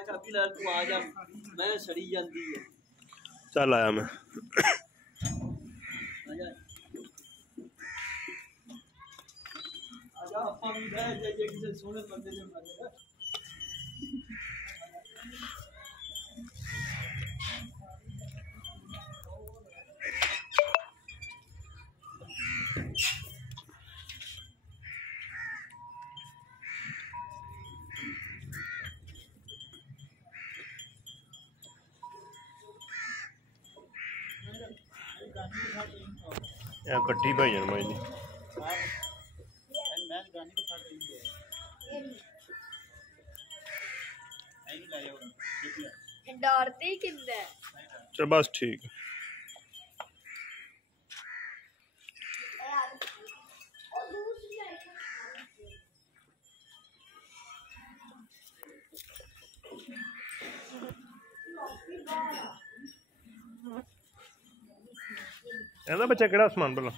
चाबी ला तू आ जा मैं सड़ी जाती है चल आया मैं आजा अपा भी बह जाइए किसी सोने बंदे ने मारे कट्ठी भाई जन भाई डरती किंदे चल बस ठीक बच्चा केड़ा समान भला